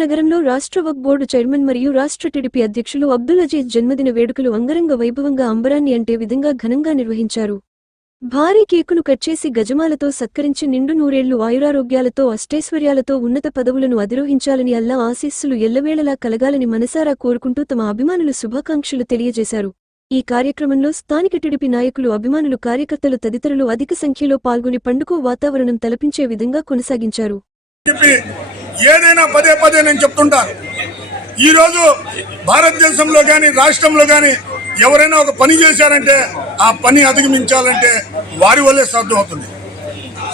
నగరంలో రాష్ట్ర వక్ఫ్ board chairman మరియు రాష్ట్ర టీడీపీ అధ్యక్షులు అబ్దుల్ అజీజ్ జన్మదిన వేడుకలు అంగరంగ వైభవంగా అంబరాన్ని అంటే విధంగా ఘనంగా నిర్వహించారు. భారీ కేకును కట్ చేసి గజమాలతో సత్కరించి నిండు నూరేళ్లు ఆయురారోగ్యాలతో అష్టైశ్వర్యాలతో ఉన్నత పదవులను అధిరోహించాలని అల్లా ఆశీస్సులు ఎల్లవేళలా కలగాలని మనసారా కోరుకుంటూ తమ అభిమానులు శుభాకాంక్షలు తెలియజేశారు. ఈ కార్యక్రమంలో స్థానిక టీడీపీ నాయకులు, అభిమానులు, కార్యకర్తలు తదితరులు అధిక సంఖ్యలో పాల్గొని పండుగ వాతావరణం తలపించే విధంగా కొనసాగించారు. ఏదైనా పదే పదే నేను చెప్తుంటాను. ఈరోజు భారతదేశంలో కానీ రాష్ట్రంలో కానీ ఎవరైనా ఒక పని చేశారంటే ఆ పని అధిగమించాలంటే వారి వల్లే సాధ్యం అవుతుంది.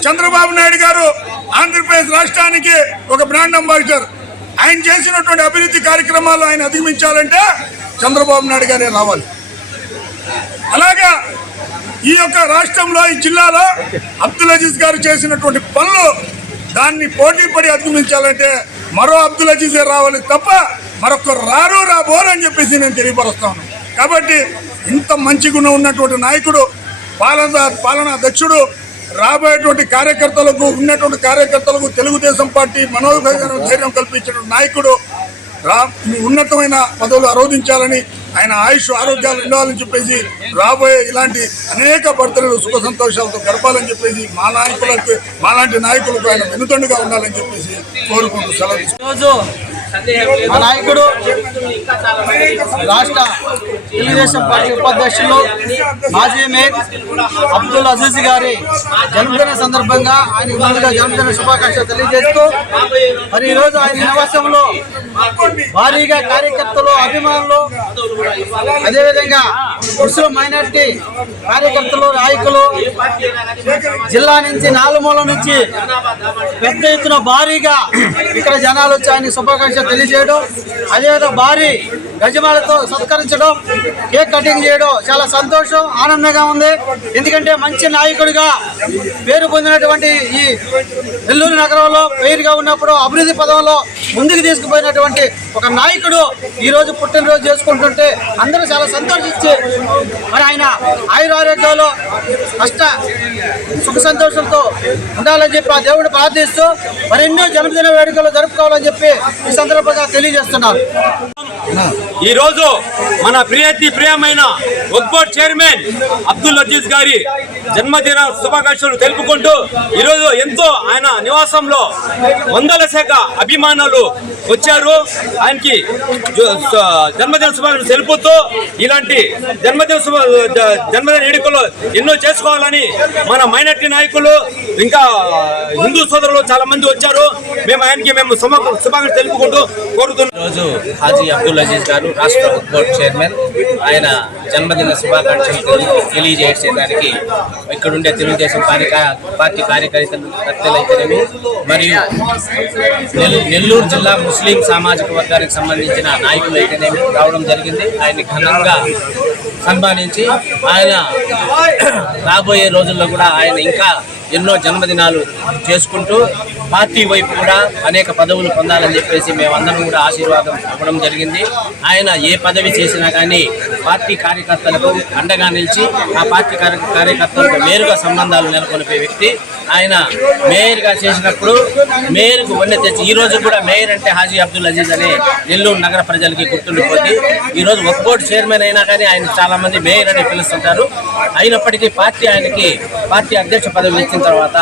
చంద్రబాబు నాయుడు గారు ఆంధ్రప్రదేశ్ రాష్ట్రానికి ఒక బ్రాండ్ అంబాసిడర్. ఆయన చేసినటువంటి అభివృద్ధి కార్యక్రమాలు ఆయన అధిగమించాలంటే చంద్రబాబు నాయుడు గారే రావాలి. అలాగా ఈ యొక్క రాష్ట్రంలో, ఈ జిల్లాలో అబ్దుల్ అజీజ్ గారు చేసినటువంటి పనులు దాన్ని పోటీ పడి అధిగమించాలంటే మరో అబ్దుల్ అజీజే రావాలి తప్ప మరొకరు రాబోరని చెప్పేసి నేను తెలియపరుస్తాను. కాబట్టి ఇంత మంచి గుణం ఉన్నటువంటి నాయకుడు, పాలనా దక్షుడు, రాబోయేటువంటి కార్యకర్తలకు, ఉన్నటువంటి కార్యకర్తలకు తెలుగుదేశం పార్టీ మనోధైర్యం కల్పించిన నాయకుడు, ఉన్నతమైన పదవులు ఆరోధించాలని, ఆయన ఆయుష్ ఆరోగ్యాలు ఉండాలని చెప్పేసి, రాబోయే ఇలాంటి అనేక బర్త్డేలు సుఖ సంతోషాలతో గడపాలని చెప్పేసి మాలాంటి నాయకులకు ఆయన వెనుదండుగా ఉండాలని చెప్పేసి కోరుకుంటూ సెలవు. మా నాయకుడు రాష్ట్ర తెలుగుదేశం పార్టీ ఉపాధ్యక్షులు మాజీ మేయర్ అబ్దుల్ అజీజ్ గారి జన్మదిన సందర్భంగా ఆయన ముందుగా జన్మదిన శుభాకాంక్షలు తెలియజేస్తూ, మరి ఈరోజు ఆయన నివాసంలో భారీగా కార్యకర్తలు, అభిమానులు, అదేవిధంగా ముస్లిం మైనార్టీ కార్యకర్తలు, నాయకులు జిల్లా నుంచి నాలుమూల నుంచి పెద్ద ఎత్తున భారీగా ఇక్కడ జనాలు వచ్చి ఆయన శుభాకాంక్షలు తెలియజేయడం, అదేవిధంగా భారీ గజమాలతో సత్కరించడం, కేక్ కటింగ్ చేయడం చాలా సంతోషం, ఆనందంగా ఉంది. ఎందుకంటే మంచి నాయకుడిగా పేరు పొందినటువంటి ఈ నెల్లూరు నగరంలో పేరుగా ఉన్నప్పుడు అభివృద్ధి పదంలో ముందుకు తీసుకుపోయినటువంటి ఒక నాయకుడు ఈరోజు పుట్టినరోజు చేసుకుంటుంటే అందరూ చాలా సంతోషించి మరి ఆయన ఆయురారోగ్యాలు సుఖ సంతోషంతో ఉండాలని చెప్పి ఆ దేవుడిని ప్రార్థిస్తూ మరెన్నో జన్మదిన వేడుకలు జరుపుకోవాలని చెప్పి ఈ సందర్భంగా తెలియజేస్తున్నారు. ఈరోజు మన ప్రియమైన వక్ఫ్ బోర్డు చైర్మన్ అబ్దుల్ అజీజ్ గారి జన్మదిన శుభాకాంక్షలు తెలుపుకుంటూ ఈరోజు ఎంతో ఆయన నివాసంలో వందల శాఖ అభిమానులు వచ్చారు. ఆయనకి జన్మదిన శుభాకాంక్షలు తెలుపుతూ ఇలాంటి జన్మదిన వేడుకలు ఎన్నో చేసుకోవాలని మన మైనార్టీ నాయకులు, ఇంకా హిందూ సోదరులు చాలా మంది వచ్చారు. మేము శుభాకాంక్షలు తెలుపుకుంటూ కోరుతున్నాం. ఈరోజు హాజీ అబ్దుల్ అజీజ్ గారు రాష్ట్ర వక్ఫ్ బోర్డు చైర్మన్, ఆయన జన్మదిన శుభాకాంక్షలు తెలియజేసేదానికి ఇక్కడుండే తెలుగుదేశం పార్టీ కార్యకర్తలైతేనేమి మరియు నెల్లూరు జిల్లా ముస్లిం సామాజిక వర్గానికి సంబంధించిన నాయకులు అయితేనేమి రావడం జరిగింది. ఆయన్ని ఘనంగా సన్మానించి ఆయన రాబోయే రోజుల్లో కూడా ఆయన ఇంకా ఎన్నో జన్మదినాలు చేసుకుంటూ పార్టీ వైపు కూడా అనేక పదవులు పొందాలని చెప్పేసి మేమందరం కూడా ఆశీర్వాదం ఇవ్వడం జరిగింది. ఆయన ఏ పదవి చేసినా కానీ పార్టీ కార్యకర్తలకు అండగా నిలిచి ఆ పార్టీ కార్యకర్తలకు మేరుగా సంబంధాలు నెలకొల్పే వ్యక్తి. ఆయన మేయర్గా చేసినప్పుడు మేయర్కు వన్నె తెచ్చి ఈరోజు కూడా మేయర్ అంటే హాజీ అబ్దుల్ అజీజ్ అనే నెల్లూరు నగర ప్రజలకి గుర్తుండిపోతుంది. ఈరోజు వక్ఫ్ బోర్డు చైర్మన్ అయినా కానీ ఆయన చాలామంది మేయర్ అని పిలుస్తుంటారు. అయినప్పటికీ పార్టీ అధ్యక్ష పదవి ఇచ్చిన తర్వాత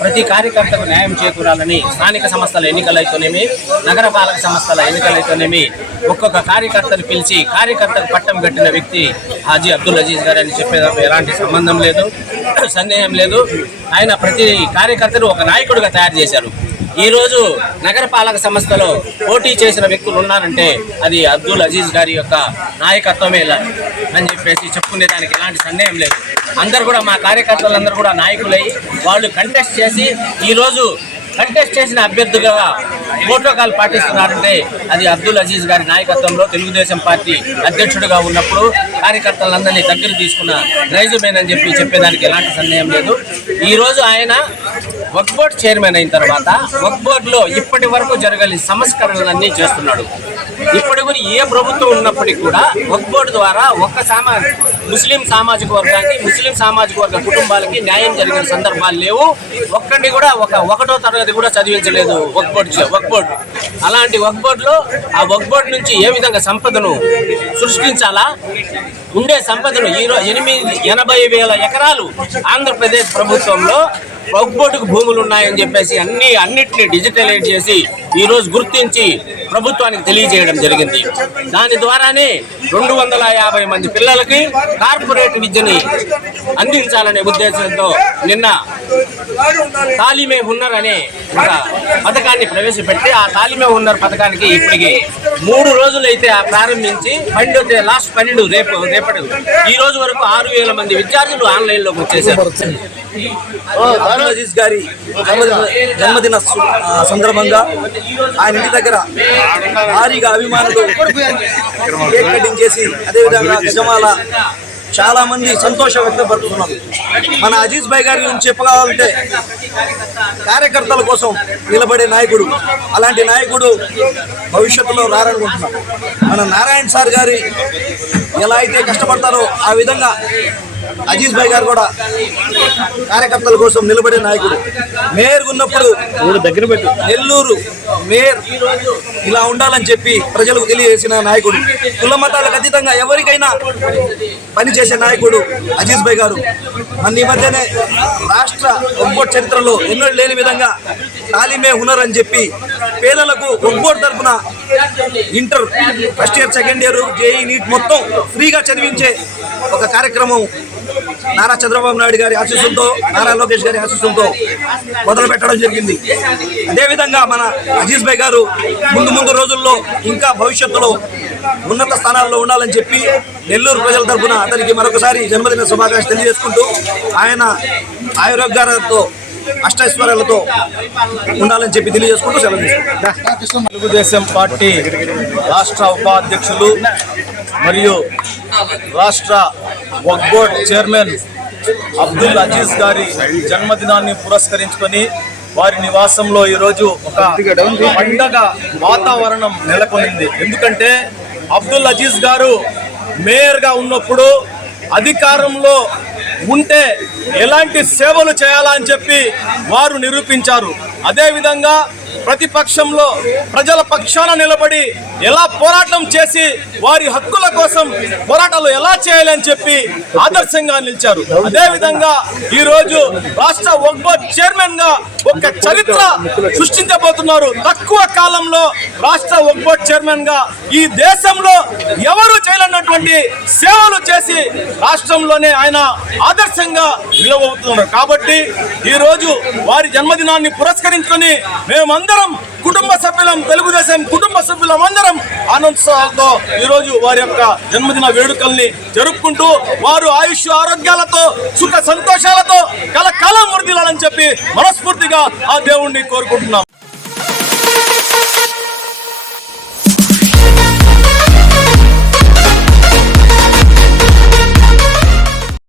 ప్రతి కార్యకర్తకు న్యాయం చేకూరాలని స్థానిక సంస్థల ఎన్నికలైతేనేమి, నగరపాలక సంస్థల ఎన్నికలైతేనేమి ఒక్కొక్క కార్యకర్తను పిలిచి కార్యకర్తకు పట్టం కట్టిన వ్యక్తి హాజీ అబ్దుల్ అజీజ్ గారు అని చెప్పేదానికి ఎలాంటి సంబంధం లేదు, సందేహం లేదు. ఆయన ప్రతి కార్యకర్తను ఒక నాయకుడిగా తయారు చేశారు. ఈరోజు నగరపాలక సంస్థలో పోటీ చేసిన వ్యక్తులు ఉన్నారంటే అది అబ్దుల్ అజీజ్ గారి యొక్క నాయకత్వమే అని చెప్పేసి చెప్పుకునేదానికి ఎలాంటి సందేహం లేదు. అందరూ కూడా మా కార్యకర్తలందరూ కూడా నాయకులై వాళ్ళు కంటెస్ట్ చేసి ఈరోజు కంటెస్ట్ చేసిన అభ్యర్థులుగా ప్రోటోకాల్ పాటిస్తున్నారంటే అది అబ్దుల్ అజీజ్ గారి నాయకత్వంలో తెలుగుదేశం పార్టీ అధ్యక్షుడిగా ఉన్నప్పుడు కార్యకర్తలందరినీ దగ్గర తీసుకున్న రైజుమేన్ అని చెప్పేదానికి ఎలాంటి సందేహం లేదు. ఈరోజు ఆయన వక్ఫ్ బోర్డు చైర్మన్ అయిన తర్వాత వక్ఫ్ బోర్డులో ఇప్పటి వరకు జరగని సంస్కరణలన్నీ చేస్తున్నాడు. ఇప్పటి కూడా ఏ ప్రభుత్వం ఉన్నప్పటికీ కూడా వక్ఫ్ బోర్డు ద్వారా ముస్లిం సామాజిక వర్గ కుటుంబాలకి న్యాయం జరిగిన సందర్భాలు లేవు. ఒక్కడిని కూడా ఒకటో తరగతి కూడా చదివించలేదు వక్ఫ్ బోర్డు. అలాంటి వక్ఫ్ బోర్డులో ఆ వక్ఫ్ బోర్డు నుంచి ఏ విధంగా సంపదను సృష్టించాలా, ఉండే సంపదను 80,000 ఎకరాలు ఆంధ్రప్రదేశ్ ప్రభుత్వంలో వక్ఫ్ బోర్డుకు భూములు ఉన్నాయని చెప్పేసి అన్నిటిని డిజిటలైజ్ చేసి ఈరోజు గుర్తించి ప్రభుత్వానికి తెలియజేయడం జరిగింది. దాని ద్వారానే 250 మంది పిల్లలకి కార్పొరేట్ విద్యని అందించాలనే ఉద్దేశంతో నిన్న తాలిమే హున్నర్ అనే ఒక పథకాన్ని ప్రవేశపెట్టి ఆ తాలిమే హున్నర్ పథకానికి ఇప్పటికి 3 రోజులైతే ప్రారంభించి లాస్ట్ 12 రేపటి ఈ రోజు వరకు 6,000 మంది విద్యార్థులు ఆన్లైన్లోకి వచ్చేసారు. అబ్దుల్ అజీజ్ గారి జన్మదిన సందర్భంగా ఆయన ఇంటి దగ్గర భారీగా అభిమానులు కేక్ కటింగ్ చేసి అదేవిధంగా గజమాల చాలా మంది సంతోషం వ్యక్తపరుస్తున్నారు. మన అజీజ్ భాయ్ గారి గురించి చెప్పగలంటే కార్యకర్తల కోసం నిలబడే నాయకుడు. అలాంటి నాయకుడు భవిష్యత్తులో రారనుకుంటున్నాం. మన నారాయణ సార్ గారి ఎలా అయితే కష్టపడతారో ఆ విధంగా అజీజ్ భాయ్ గారు కూడా కార్యకర్తల కోసం నిలబడే నాయకుడు. మేయర్ ఉన్నప్పుడు నెల్లూరు మేయర్ ఇలా ఉండాలని చెప్పి ప్రజలకు తెలియజేసిన నాయకుడు. కుల మతాలకు అతీతంగా ఎవరికైనా పనిచేసే నాయకుడు అజీజ్ భాయ్ గారు. మన ఈ మధ్యనే రాష్ట్ర వక్ఫ్ బోర్డు చరిత్రలో ఎన్నడూ లేని విధంగా తాలిమే హునర్ అని చెప్పి పేదలకు వక్ఫ్ బోర్డు తరఫున inter first year, second year, JEE, NEET మొత్తం ఫ్రీగా చదివించే ఒక కార్యక్రమం నారా చంద్రబాబు నాయుడు గారి ఆశీస్సులతో, నారా లోకేష్ గారి ఆశీస్సులతో మొదలు పెట్టడం జరిగింది. అదేవిధంగా మన అజీజ్ భాయ్ గారు ముందు రోజుల్లో ఇంకా భవిష్యత్తులో ఉన్నత స్థానాల్లో ఉండాలని చెప్పి నెల్లూరు ప్రజల తరఫున అతనికి మరొకసారి జన్మదిన శుభాకాంక్షలు తెలియజేసుకుంటూ ఆయన ఆయురోగ్యాలతో అష్టైశ్వర్యాలతో ఉండాలని చెప్పి తెలియజేసుకుంటూ సెలవు తీసుకుంటాం. తెలుగుదేశం పార్టీ రాష్ట్ర ఉపాధ్యక్షులు మరియు రాష్ట్ర వక్ఫ్ బోర్డ్ చైర్మన్ అబ్దుల్ అజీజ్ గారి జన్మదినాన్ని పురస్కరించుకొని వారి నివాసంలో ఈరోజు ఒక పండగ వాతావరణం నెలకొనింది. ఎందుకంటే అబ్దుల్ అజీజ్ గారు మేయర్గా ఉన్నప్పుడు అధికారంలో ఉంటే ఎలాంటి సేవలు చేయాలని చెప్పి వారు నిరూపించారు. అదేవిధంగా ప్రతిపక్షంలో ప్రజల పక్షాన నిలబడి ఎలా పోరాటం చేసి వారి హక్కుల కోసం పోరాటాలు ఎలా చేయాలని చెప్పి ఆదర్శంగా నిలిచారు. అదేవిధంగా ఈరోజు రాష్ట్ర వక్ఫ్ బోర్డ్ చైర్మన్ గా ఒక చరిత్ర సృష్టించబోతున్నారు. తక్కువ కాలంలో రాష్ట్ర వక్ఫ్ బోర్డ్ చైర్మన్ గా ఈ దేశంలో ఎవరు చేయలేనటువంటి సేవలు చేసి రాష్ట్రంలోనే ఆయన ఆదర్శంగా నిలవబోతున్నారు. కాబట్టి ఈరోజు వారి జన్మదినాన్ని పురస్కరించుకొని మేమందరం కుటుంబ సభ్యులం, తెలుగుదేశం కుటుంబ సభ్యులం అందరం ఆనందోత్సవాలతో ఈరోజు వారి యొక్క జన్మదిన వేడుకల్ని జరుపుకుంటూ వారు ఆయుష్ ఆరోగ్యాలతో సుఖ సంతోషాలతో కలకాలం వర్ధిల్లాలని చెప్పి మనస్ఫూర్తిగా ఆ దేవుణ్ణి కోరుకుంటున్నాం.